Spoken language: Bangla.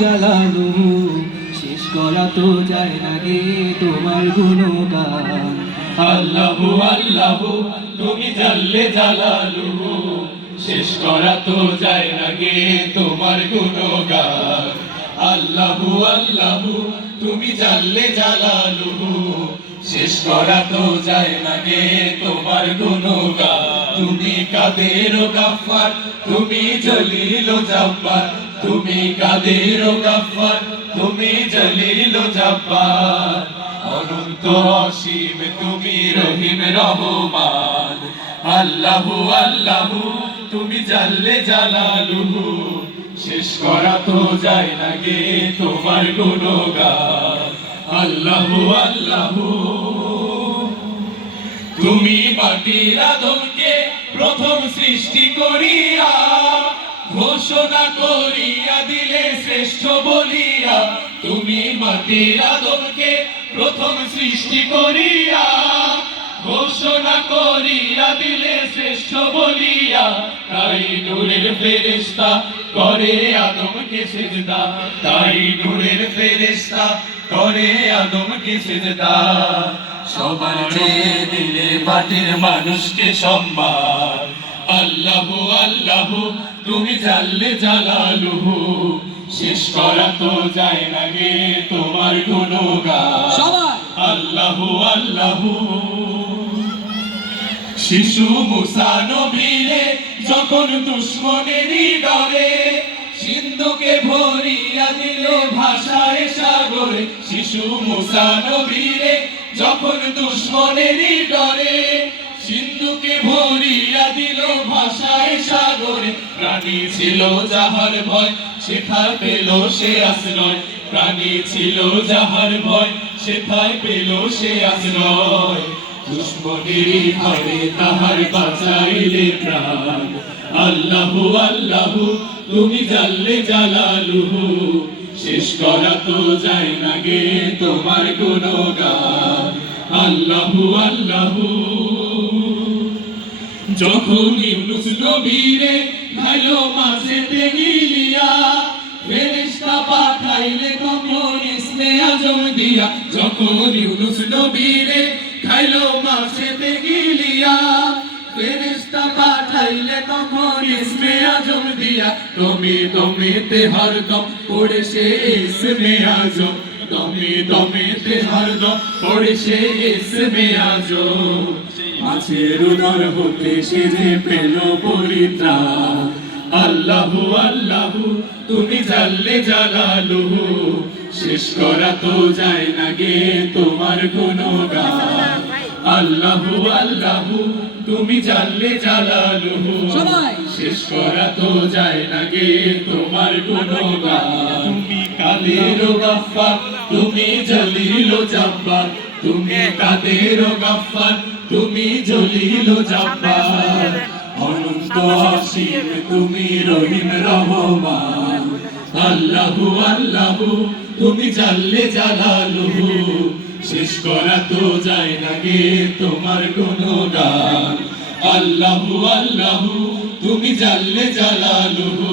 জালালু শেষ করা তো যায় না গে তোমার গুণগান। আল্লাহু আল্লাহু, তুমি জানলে জালালু শেষ করা তো যায় না গে তোমার গুণগান। আল্লাহু আল্লাহু, তুমি জানলে জালালু শেষ করা তো যায় না গে তোমার গুণগান। তুমি কাদের গাফার তুমি জলিল জাব্বার। তুমি কাদের গাফার তুমি জলিল জাব্বার। অনন্ত অসীম তুমি রহিম রহমান। আল্লাহু আল্লাহু, তুমি জানলে জালালুহু। শেষ করা তো যায় না গে তোমার গুণগান। আল্লাহু আল্লাহু, তুমি মাটির আদমকে প্রথম সৃষ্টি করিয়া ঘোষণা করিয়া দিলে শ্রেষ্ঠ বলিয়া, তুমি মাটির আদমকে প্রথম সৃষ্টি করিয়া। ঘোষণা করিয়া দিলে শ্রেষ্ঠ বলিয়া, তাই নূরের ফেরেশতা করে আদমকে সেজদা। তাই নূরের ফেরেশতা করে আদমকে সেজদা। সবার চেয়ে দিলে মাটির মানুষকে সম্মান। আল্লাহু আল্লাহু তুমি জানলে জালালুহু শেষ করা তো যায় না গে তোমার সবাই। আল্লাহু আল্লাহু। শিশু মুসা নবীরে যখন দুশ্মনেরই ডরে সিন্ধুকে ভরিয়া দিল ভাষায় সাগরে। শিশু মুসা নবীরে যখন দুশ্মনেরই ডরে সিন্ধুকে ভরিয়া দিল ভাষায় সাগরে। প্রাণী ছিল যাহার ভয়, সেথায় পেল সে আশ্রয়। প্রাণী ছিল যাহার ভয়, সেথায় পেল সে আশ্রয়। দুশ্মনেরই হারে তাহার বাঁচাইলে প্রাণ। আল্লাহু আল্লাহু, তুমি জানলে জালালুহু। শেষ করা তো যায় না গে তোমার গুণগান। আল্লাহু আল্লাহু। যখন ইউনুস নবীরে ভালো মাঝে গিলিয়া ফেরেশতা পাঠাইলে তখন ইসমে আজম দিয়া, যখন ইউনুস নবীরে খাইলো মাঝে গিলিয়া ফেরেশতা পাঠাইলে তখন ইসমে আজম দিয়া তুমি তুমিতে হরদম পড়ে সে ইসমে আজম। হরদম সে ইসমে মাছের উদর হতে পেল পরিত্রাণ আল্লাহু আল্লাহু তুমি জানলে জালালুহু শেষ করা তো যায় না গে তোমার গুণগান আল্লাহু আল্লাহু তুমি জানলে সবাই। শেষ করা তো যায় না গে তোমার গুণগান কাদের গাফার তুমি জলিল জাব্বার তুমি কাদের গাফার তুমি জলিল জাব্বার অনন্ত অসীম তুমি রহিম রহমান। আল্লাহু আল্লাহু, তুমি জানলে জালালুহু। শেষ করা তো যায় না গে তোমার গুণগান। আল্লাহু আল্লাহু, তুমি জানলে জালালুহু।